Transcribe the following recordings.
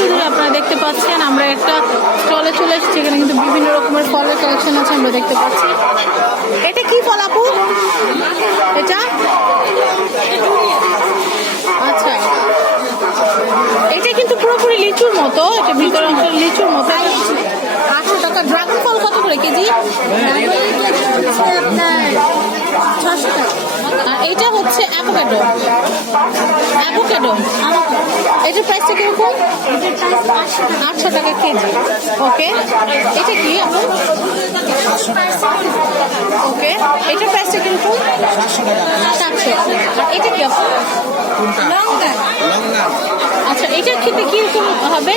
দূরে আপনারা দেখতে পাচ্ছেন আমরা একটা স্টলে চলে এসেছি এখানে কিন্তু বিভিন্ন রকমের ফলের কালেকশন আছে আমরা দেখতে পাচ্ছি। এটা কি ফল আপু? এটা? আচ্ছা। এটা কিন্তু পুরোপুরি লিচুর মতো এটা ভিতরে অংশ লিচুর মতো। আটশো টাকা ড্রাগন ফল কত করে কেজি? এটা হচ্ছে অ্যাভোকাডো অ্যাভোকাডো এটার প্রাইসটা কীরকম? আটশো টাকা কেজি। ওকে এটা কি আপু? ওকে এটার প্রাইসটা কীরকম? সাতশো। আর এটা কি আপু? লঙ্কা। আচ্ছা এটা খেতে কীরকম হবে?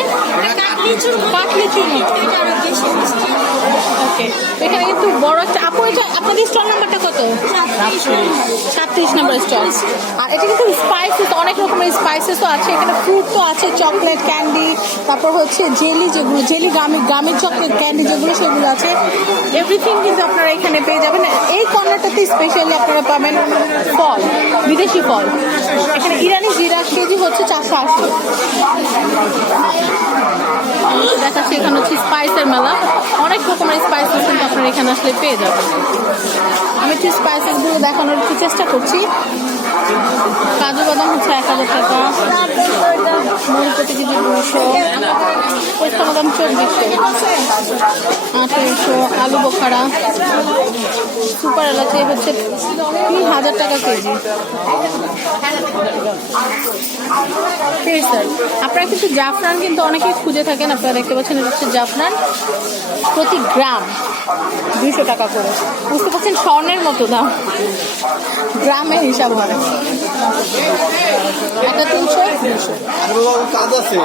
কাঠলিচুর মতো। ওকে এখানে কিন্তু বড় একটা এটা আপনাদের স্টল নাম্বারটা কত? সাতত্রিশ নম্বর স্টল আর এটা কিন্তু স্পাইসেস অনেক রকমের স্পাইসেসও আছে। এখানে ফ্রুট তো আছে চকলেট ক্যান্ডি তারপর হচ্ছে জেলি যেগুলো জেলি গ্রামি গ্রামের চকলেট ক্যান্ডি যেগুলো, সেগুলো আছে। এভরিথিং কিন্তু আপনারা এখানে পেয়ে যাবেন। এই কর্নারটাতে স্পেশালি আপনারা পাবেন ফল, বিদেশি ফল। এখানে ইরানি জিরা কেজি হচ্ছে চারশো আশি। দেখাচ্ছি, এখানে হচ্ছে স্পাইসের মেলা। অনেক রকমের স্পাইসেস কিন্তু আপনারা এখানে আসলে পেয়ে যাবেন। আমি একটু স্পাইসেসগুলো দেখানোর একটু চেষ্টা করছি। কাজু বাদাম হচ্ছে এক হাজার টাকা। মূল প্রতি কেজি দুশো। পেস্তা বাদাম চব্বিশশো। আঠেরোশো। আলু বোখারা। সুপার এলাচি হচ্ছে তিন হাজার টাকা কেজি। স্যার আপনারা কিন্তু জাফরান কিন্তু অনেকেই খুঁজে থাকেন, আপনারা দেখতে পাচ্ছেন এটা হচ্ছে জাফরান। প্রতি গ্রাম দুইশো টাকা করে। বুঝতে পারছেন? স্বর্ণের মতো দাম। গ্রামের হিসাব হয়। এটা তিনশো আছে।